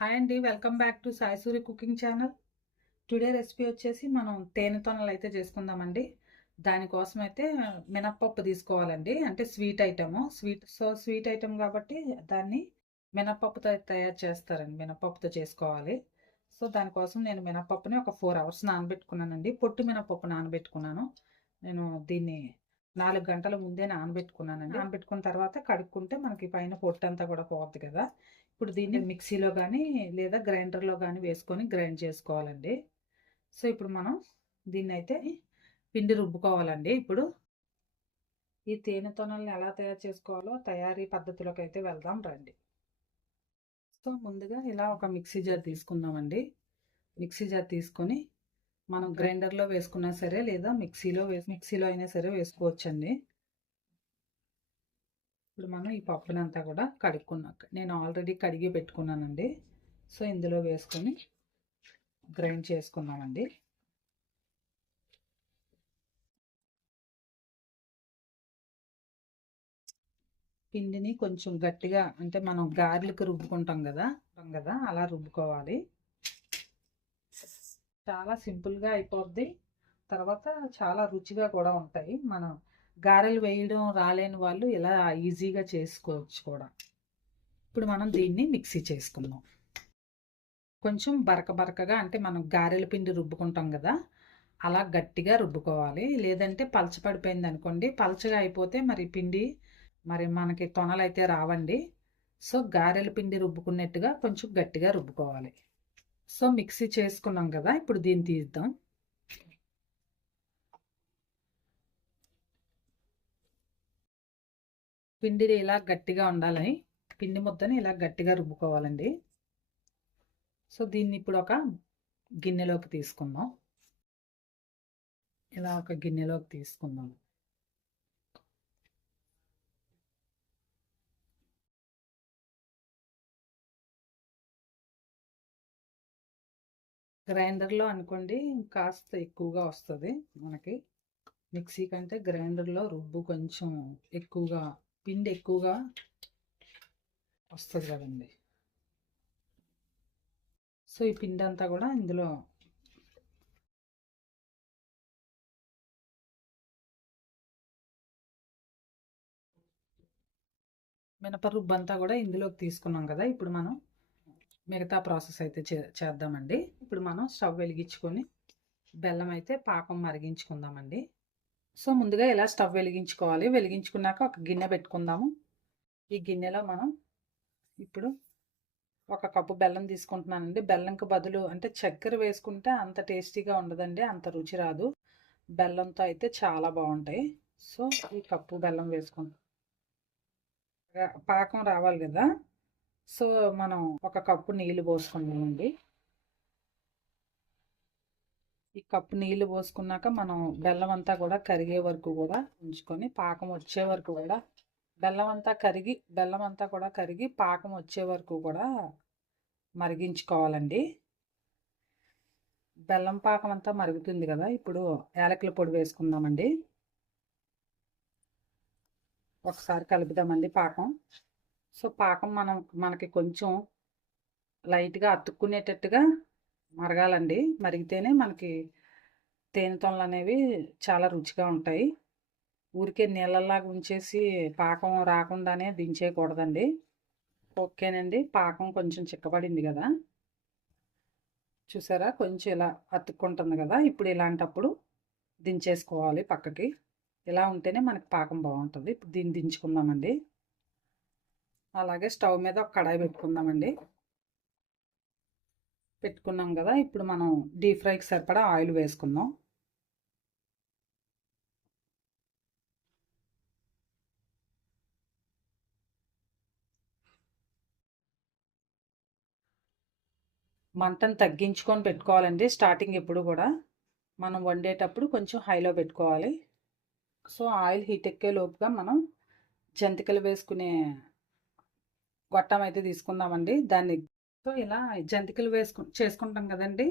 Hi అండి welcome back to Saisuri cooking channel today recipe వచ్చేసి మనం తేనె తొనలు అయితే చేసుకుందామండి. దానికోసం అయితే మినప్పప్పు తీసుకోవాలండి. అంటే sweet item sweet so sweet item కాబట్టి దాన్ని మినప్పప్పుతో తయారు చేస్తారండి. మినప్పప్పుతో చేసుకోవాలి. సో దానికోసం నేను మినప్పప్పుని ఒక ఫోర్ అవర్స్ నానబెట్టుకున్నానండి. పొట్టు మినప్పప్పు నానబెట్టుకున్నాను. నేను దీన్ని నాలుగు గంటల ముందే నానబెట్టుకున్నానండి. నానబెట్టుకున్న తర్వాత కడుక్కుంటే మనకి పైన పొట్టు అంతా కూడా పోద్ది కదా. ఇప్పుడు దీన్ని మిక్సీలో కానీ లేదా గ్రైండర్లో కానీ వేసుకొని గ్రైండ్ చేసుకోవాలండి. సో ఇప్పుడు మనం దీన్ని అయితే పిండి రుబ్బుకోవాలండి ఇప్పుడు. ఈ తేనె తొనల్ని ఎలా తయారు చేసుకోవాలో తయారీ పద్ధతిలోకి అయితే వెళ్దాం రండి. సో ముందుగా ఇలా ఒక మిక్సీ జార్ తీసుకుందామండి. మిక్సీ జార్ తీసుకొని మనం గ్రైండర్లో వేసుకున్నా సరే లేదా మిక్సీలో వేసి మిక్సీలో అయినా సరే వేసుకోవచ్చండి. ఇప్పుడు మనం ఈ పప్పునంతా కూడా కడుక్కున్నాక నేను ఆల్రెడీ కడిగి పెట్టుకున్నానండి. సో ఇందులో వేసుకొని గ్రైండ్ చేసుకున్నామండి పిండిని కొంచెం గట్టిగా అంటే మనం గారెలకు రుబ్బుకుంటాం కదా కదా అలా రుబ్బుకోవాలి. చాలా సింపుల్గా అయిపోద్ది. తర్వాత చాలా రుచిగా కూడా ఉంటాయి. మనం గారెలు వేయడం రాలేని వాళ్ళు ఇలా ఈజీగా చేసుకోవచ్చు కూడా. ఇప్పుడు మనం దీన్ని మిక్సీ చేసుకుందాం. కొంచెం బరక బరకగా అంటే మనం గారెల పిండి రుబ్బుకుంటాం కదా అలా గట్టిగా రుబ్బుకోవాలి. లేదంటే పలచపడిపోయింది అనుకోండి పలచగా అయిపోతే మరి పిండి మరి మనకి తొనలైతే రావండి. సో గారెల పిండి రుబ్బుకున్నట్టుగా కొంచెం గట్టిగా రుబ్బుకోవాలి. సో మిక్సీ చేసుకున్నాం కదా ఇప్పుడు దీన్ని తీద్దాం. పిండి ఇలా గట్టిగా ఉండాలని పిండి ముద్దని ఇలా గట్టిగా రుబ్బుకోవాలండి. సో దీన్ని ఇప్పుడు ఒక గిన్నెలోకి తీసుకుందాం. ఇలా ఒక గిన్నెలోకి తీసుకుందాం. గ్రైండర్లో అనుకోండి కాస్త ఎక్కువగా వస్తుంది మనకి. మిక్సీ కంటే గ్రైండర్లో రుబ్బు కొంచెం ఎక్కువగా పిండి ఎక్కువగా వస్తుంది కదండి. సో ఈ పిండి అంతా కూడా ఇందులో మినప రుబ్బు అంతా కూడా ఇందులోకి తీసుకున్నాం కదా ఇప్పుడు మనం. మిగతా ప్రాసెస్ అయితే చే చేద్దామండి. ఇప్పుడు మనం స్టవ్ వెలిగించుకొని బెల్లం అయితే పాకం మరిగించుకుందామండి. సో ముందుగా ఇలా స్టవ్ వెలిగించుకోవాలి? వెలిగించుకున్నాక ఒక గిన్నె పెట్టుకుందాము. ఈ గిన్నెలో మనం ఇప్పుడు ఒక కప్పు బెల్లం తీసుకుంటున్నానండి. బెల్లంకి బదులు అంటే చక్కెర వేసుకుంటే అంత టేస్టీగా ఉండదండి అంత రుచి రాదు. బెల్లంతో అయితే చాలా బాగుంటాయి. సో ఈ కప్పు బెల్లం వేసుకుంటాం పాకం రావాలి కదా? సో మనం ఒక కప్పు నీళ్ళు పోసుకున్నామండి. ఈ కప్పు నీళ్ళు పోసుకున్నాక మనం బెల్లం అంతా కూడా కరిగే వరకు కూడా ఉంచుకొని పాకం వచ్చే వరకు కూడా బెల్లం అంతా కరిగి బెల్లం అంతా కూడా కరిగి పాకం వచ్చే వరకు కూడా మరిగించుకోవాలండి. బెల్లం పాకం అంతా మరుగుతుంది కదా ఇప్పుడు యాలకుల పొడి వేసుకుందామండి. ఒకసారి కలుపుదామండి పాకం. సో పాకం మనం మనకి కొంచెం లైట్గా అతుక్కునేటట్టుగా మరగాలండి. మరిగితేనే మనకి తేనెతొనలు అనేవి చాలా రుచిగా ఉంటాయి. ఊరికే నీళ్ళలాగా ఉంచేసి పాకం రాకుండానే దించేయకూడదండి. ఓకేనండి. పాకం కొంచెం చిక్కబడింది కదా. చూసారా? కొంచెం ఇలా అతుక్కుంటుంది కదా. ఇప్పుడు ఇలాంటప్పుడు దించేసుకోవాలి పక్కకి. ఇలా ఉంటేనే మనకి పాకం బాగుంటుంది. ఇప్పుడు దీన్ని దించుకుందామండి. అలాగే స్టవ్ మీద ఒక కడాయి పెట్టుకుందామండి. పెట్టుకున్నాం కదా ఇప్పుడు మనం డీప్ ఫ్రైకి సరిపడా ఆయిల్ వేసుకుందాం. మంటను తగ్గించుకొని పెట్టుకోవాలండి స్టార్టింగ్ ఎప్పుడు కూడా. మనం వండేటప్పుడు కొంచెం హైలో పెట్టుకోవాలి. సో ఆయిల్ హీట్ ఎక్కే లోపుగా మనం జంతికలు వేసుకునే గొట్టం అయితే తీసుకుందామండి. దాన్ని సో ఇలా జంతికలు వేసుకు చేసుకుంటాం కదండి.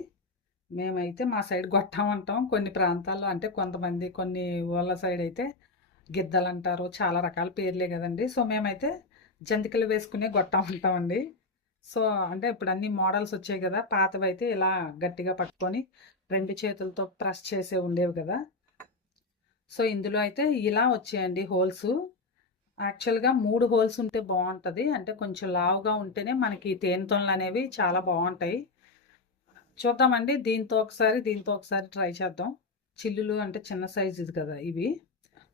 మేమైతే మా సైడ్ గొట్టం అంటాం కొన్ని ప్రాంతాల్లో అంటే కొంతమంది కొన్ని ఊళ్ళ సైడ్ అయితే గిద్దలు అంటారు చాలా రకాల పేర్లే కదండి. సో మేమైతే జంతికలు వేసుకునే గొట్టం అంటామండి సో అంటే ఇప్పుడు అన్ని మోడల్స్ వచ్చాయి కదా. పాతవి అయితే ఇలా గట్టిగా పట్టుకొని రెండు చేతులతో ప్రెస్ చేసే ఉండేవి కదా. సో ఇందులో అయితే ఇలా వచ్చాయండి హోల్స్. యాక్చువల్గా మూడు హోల్స్ ఉంటే బాగుంటుంది అంటే కొంచెం లావుగా ఉంటేనే మనకి తేనెతోనలు అనేవి చాలా బాగుంటాయి చూద్దామండి. దీంతో ఒకసారి దీంతో ఒకసారి ట్రై చేద్దాం. చిల్లులు అంటే చిన్న సైజు ఇది కదా ఇవి.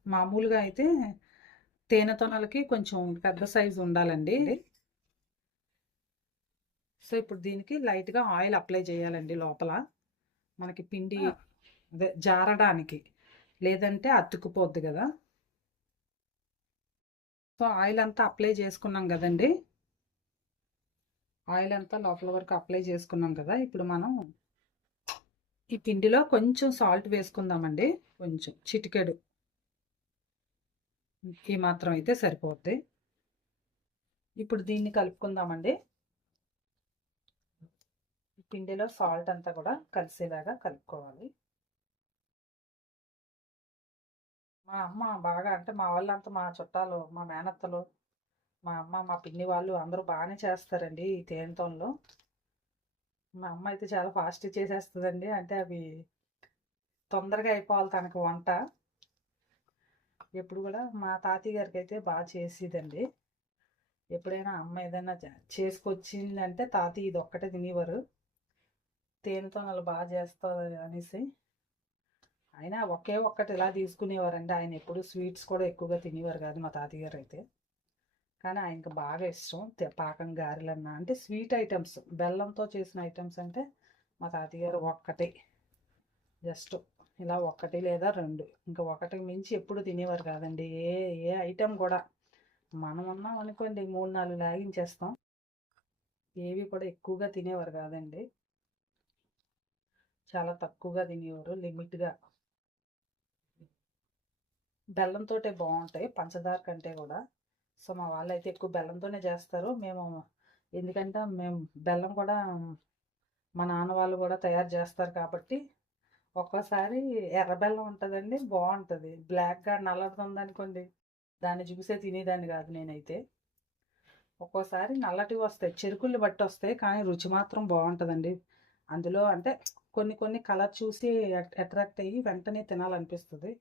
మామూలుగా అయితే తేనెతోనలకి కొంచెం పెద్ద సైజు ఉండాలండి. సో ఇప్పుడు దీనికి లైట్గా ఆయిల్ అప్లై చేయాలండి లోపల. మనకి పిండి అదే జారడానికి. లేదంటే అతుక్కుపోద్ది కదా. సో ఆయిల్ అంతా అప్లై చేసుకున్నాం కదండి. ఆయిల్ అంతా లోపల వరకు అప్లై చేసుకున్నాం కదా. ఇప్పుడు మనం ఈ పిండిలో కొంచెం సాల్ట్ వేసుకుందామండి. కొంచెం చిటికెడు. ఈ మాత్రం అయితే సరిపోద్ది. ఇప్పుడు దీన్ని కలుపుకుందామండి. పిండిలో సాల్ట్ అంతా కూడా కలిసేలాగా కలుపుకోవాలి. మా అమ్మ బాగా అంటే మా వాళ్ళంతా మా చుట్టాలు మా మేనత్తలు మా అమ్మ మా పిన్ని వాళ్ళు అందరూ బాగానే చేస్తారండి ఈ తేనెతోనలో మా అమ్మ అయితే చాలా ఫాస్ట్ చేసేస్తుందండి. అంటే అవి తొందరగా అయిపోవాలి తనకు వంట. ఎప్పుడు కూడా మా తాతయ్య గారికి అయితే బాగా చేసేదండి. ఎప్పుడైనా అమ్మ ఏదైనా చేసుకొచ్చిందంటే తాతయ్య ఇది ఒక్కటే తినేవారు. తేనెతోనలు బాగా చేస్తుంది అనేసి ఆయన ఒకే ఒక్కటి ఇలా తీసుకునేవారండి. ఆయన ఎప్పుడు స్వీట్స్ కూడా ఎక్కువగా తినేవారు కాదు మా తాతయ్య అయితే కానీ ఆయనకు బాగా ఇష్టం. పాకం గారెలన్నా అంటే స్వీట్ ఐటమ్స్. బెల్లంతో చేసిన ఐటమ్స్ అంటే మా తాతయ్య గారు ఒక్కటే. జస్ట్ ఇలా ఒకటి లేదా రెండు. ఇంకా ఒకటి మించి ఎప్పుడు తినేవారు కాదండి. ఏ ఏ ఐటెం కూడా. మనం ఉన్నాం అనుకోండి మూడు నాలుగు లాగించేస్తాం. ఏవి కూడా ఎక్కువగా తినేవారు కాదండి. చాలా తక్కువగా తినేవారు లిమిట్గా. బెల్లంతో బాగుంటాయి పంచదార కంటే కూడా సో మా వాళ్ళు అయితే ఎక్కువ బెల్లంతోనే చేస్తారు. మేము ఎందుకంటే మేము బెల్లం కూడా మా నాన్న వాళ్ళు కూడా తయారు చేస్తారు కాబట్టి ఒక్కోసారి ఎర్ర బెల్లం ఉంటుందండి బాగుంటుంది బ్లాక్గా నల్లది ఉందనుకోండి దాన్ని చూసే తినేదాన్ని కాదు నేనైతే. ఒక్కోసారి నల్లటివి వస్తాయి చెరుకులు బట్టి వస్తాయి కానీ రుచి మాత్రం బాగుంటుందండి అందులో అంటే కొన్ని కొన్ని కలర్ చూసి అట్రాక్ట్ అయ్యి వెంటనే తినాలనిపిస్తుంది.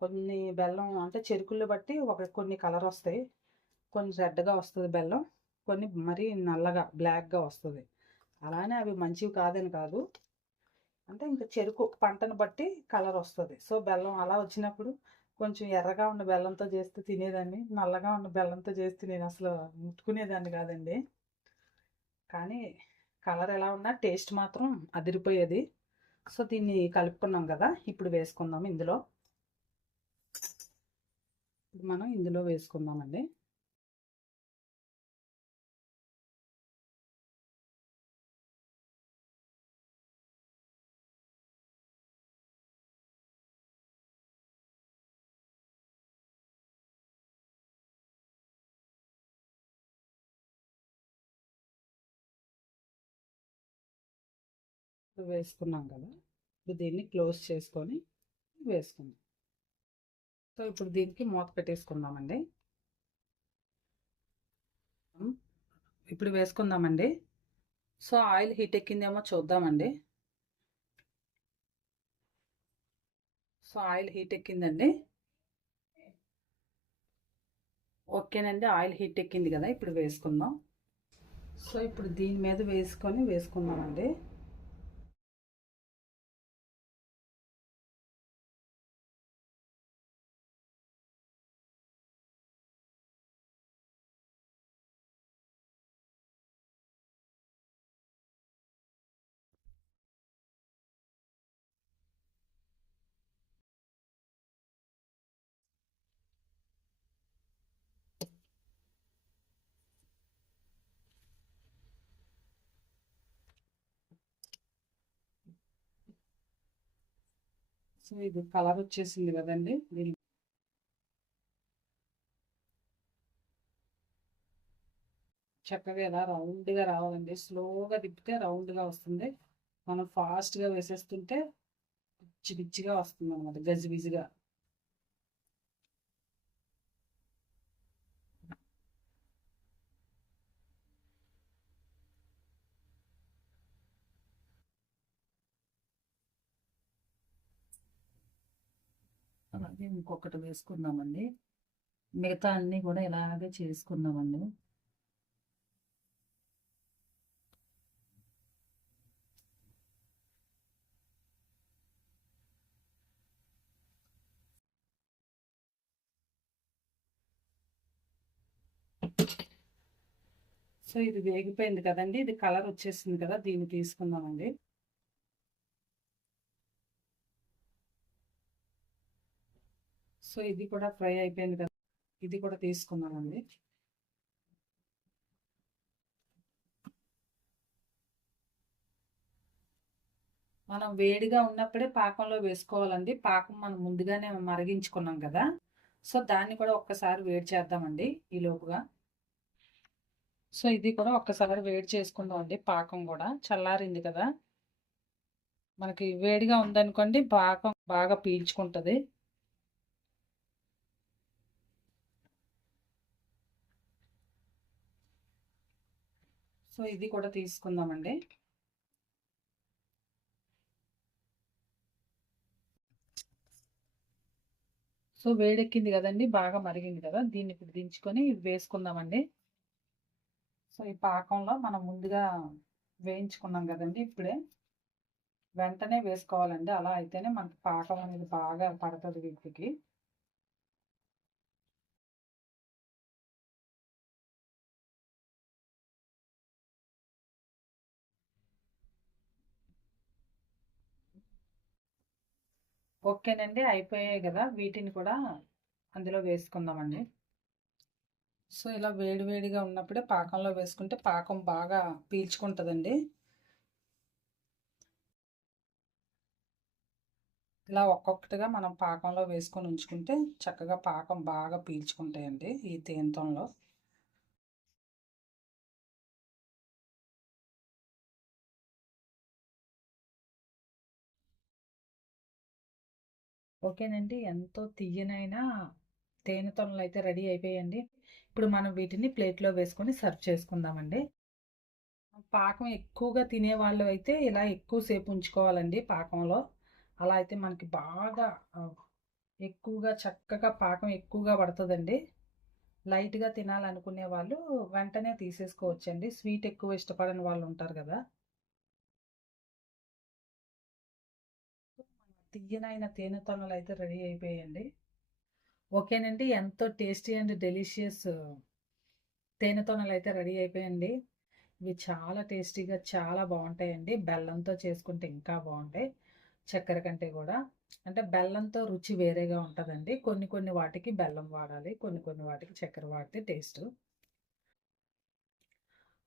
కొన్ని బెల్లం అంటే చెరుకులు బట్టి ఒక కొన్ని కలర్ వస్తాయి. కొన్ని రెడ్గా వస్తుంది బెల్లం కొన్ని మరీ నల్లగా బ్లాక్గా వస్తుంది. అలానే అవి మంచివి కాదని కాదు. అంటే ఇంకా చెరుకు పంటను బట్టి కలర్ వస్తుంది. సో బెల్లం అలా వచ్చినప్పుడు కొంచెం ఎర్రగా ఉన్న బెల్లంతో చేస్తే తినేదాన్ని నల్లగా ఉన్న బెల్లంతో చేస్తే నేను అసలు ముట్టుకునేదాన్ని కాదండి. కానీ కలర్ ఎలా ఉన్నా టేస్ట్ మాత్రం అదిరిపోయేది. సో దీన్ని కలుపుకున్నాం కదా ఇప్పుడు వేసుకుందాం ఇందులో. మనం ఇందులో వేసుకుందామండి. వేసుకున్నాం కదా. ఇప్పుడు దీన్ని క్లోజ్ చేసుకొని వేసుకుందాం. సో ఇప్పుడు దీనికి మూత పెట్టేసుకుందామండి. ఇప్పుడు వేసుకుందామండి. సో ఆయిల్ హీట్ ఎక్కిందేమో చూద్దామండి. సో ఆయిల్ హీట్ ఎక్కిందండి. ఓకేనండి ఆయిల్ హీట్ ఎక్కింది కదా ఇప్పుడు వేసుకుందాం. సో ఇప్పుడు దీని మీద వేసుకొని వేసుకుందామండి. సో ఇది కలర్ వచ్చేసింది కదండి. దీని చక్కగా ఇలా రౌండ్గా రావాలండి. స్లోగా తిప్పితే రౌండ్గా వస్తుంది. మనం ఫాస్ట్గా వేసేస్తుంటే పిచ్చి పిచ్చిగా వస్తుంది అనమాట గజిబిజిగా. అలాగే ఇంకొకటి వేసుకున్నామండి మిగతా అన్నీ కూడా ఇలాగే చేసుకున్నామండి సో ఇది వేగిపోయింది కదండి. ఇది కలర్ వచ్చేసింది కదా దీన్ని తీసుకుందామండి. సో ఇది కూడా ఫ్రై అయిపోయింది కదా ఇది కూడా తీసుకున్నామండి మనం వేడిగా ఉన్నప్పుడే పాకంలో వేసుకోవాలండి. పాకం మనం ముందుగానే మరిగించుకున్నాం కదా. సో దాన్ని కూడా ఒక్కసారి వేడి చేద్దామండి ఈ లోపుగా. సో ఇది కూడా ఒక్కసారి వేడి చేసుకుందాం అండి పాకం కూడా. చల్లారింది కదా. మనకి వేడిగా ఉందనుకోండి పాకం బాగా పీల్చుకుంటుంది. సో ఇది కూడా తీసుకుందామండి. సో వేడెక్కింది కదండి బాగా మరిగింది కదా దీన్ని ఇప్పుడు దించుకొని వేసుకుందామండి. సో ఈ పాకంలో మనం ముందుగా వేయించుకున్నాం కదండి ఇప్పుడే. వెంటనే వేసుకోవాలండి అలా అయితేనే మనకి పాకం అనేది బాగా పడుతుంది వీటికి ఓకేనండి అయిపోయాయి కదా. వీటిని కూడా అందులో వేసుకుందామండి. సో ఇలా వేడివేడిగా ఉన్నప్పుడే పాకంలో వేసుకుంటే పాకం బాగా పీల్చుకుంటుందండి. ఇలా ఒక్కొక్కటిగా మనం పాకంలో వేసుకొని ఉంచుకుంటే చక్కగా పాకం బాగా పీల్చుకుంటాయండి ఈ తేంతంలో ఓకేనండి. ఎంతో తియ్యనైనా తేనె తొనలు అయితే రెడీ అయిపోయాయండి. ఇప్పుడు మనం వీటిని ప్లేట్లో వేసుకొని సర్వ్ చేసుకుందామండి. పాకం ఎక్కువగా తినే వాళ్ళు అయితే ఇలా ఎక్కువసేపు ఉంచుకోవాలండి పాకంలో. అలా అయితే మనకి బాగా ఎక్కువగా చక్కగా పాకం ఎక్కువగా పడుతుందండి. లైట్గా తినాలనుకునే వాళ్ళు వెంటనే తీసేసుకోవచ్చండి. స్వీట్ ఎక్కువ ఇష్టపడని వాళ్ళు ఉంటారు కదా. తియ్యనైన తేనె తొనలు అయితే రెడీ అయిపోయాయండి. ఓకేనండి ఎంతో టేస్టీ అండ్ డెలిషియస్ తేనె తొనలు అయితే రెడీ అయిపోయండి ఇవి చాలా టేస్టీగా చాలా బాగుంటాయండి. బెల్లంతో చేసుకుంటే ఇంకా బాగుంటాయి చక్కెర కంటే కూడా. అంటే బెల్లంతో రుచి వేరేగా ఉంటుందండి. కొన్ని కొన్ని వాటికి బెల్లం వాడాలి కొన్ని కొన్ని వాటికి చక్కెర వాడితే టేస్ట్.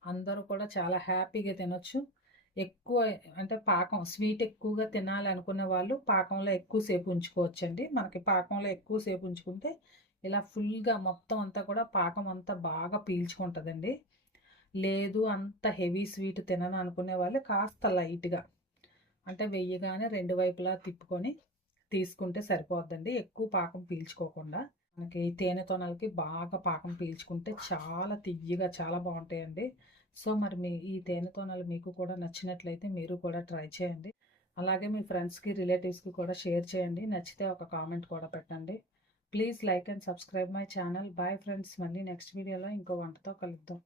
అందరూ కూడా చాలా హ్యాపీగా తినొచ్చు. ఎక్కువ అంటే పాకం స్వీట్ ఎక్కువగా తినాలనుకున్న వాళ్ళు పాకంలో ఎక్కువసేపు ఉంచుకోవచ్చండి. మనకి పాకంలో ఎక్కువసేపు ఉంచుకుంటే ఇలా ఫుల్గా మొత్తం అంతా కూడా పాకం అంతా బాగా పీల్చుకుంటుందండి. లేదు అంత హెవీ స్వీట్ తినను అనుకునే వాళ్ళు కాస్త లైట్గా అంటే వెయ్యగానే రెండు వైపులా తిప్పుకొని తీసుకుంటే సరిపోద్దండి. ఎక్కువ పాకం పీల్చుకోకుండా మనకి తేనె తొనలకి బాగా పాకం పీల్చుకుంటే చాలా తియ్యగా చాలా బాగుంటాయండి. సో మరి మీ ఈ తేనెతోనలు మీకు కూడా నచ్చినట్లయితే మీరు కూడా ట్రై చేయండి. అలాగే మీ ఫ్రెండ్స్కి రిలేటివ్స్కి కూడా షేర్ చేయండి. నచ్చితే ఒక కామెంట్ కూడా పెట్టండి. Please like and subscribe my channel. Bye friends. మళ్ళీ నెక్స్ట్ వీడియోలో ఇంకో వంటతో కలుద్దాం.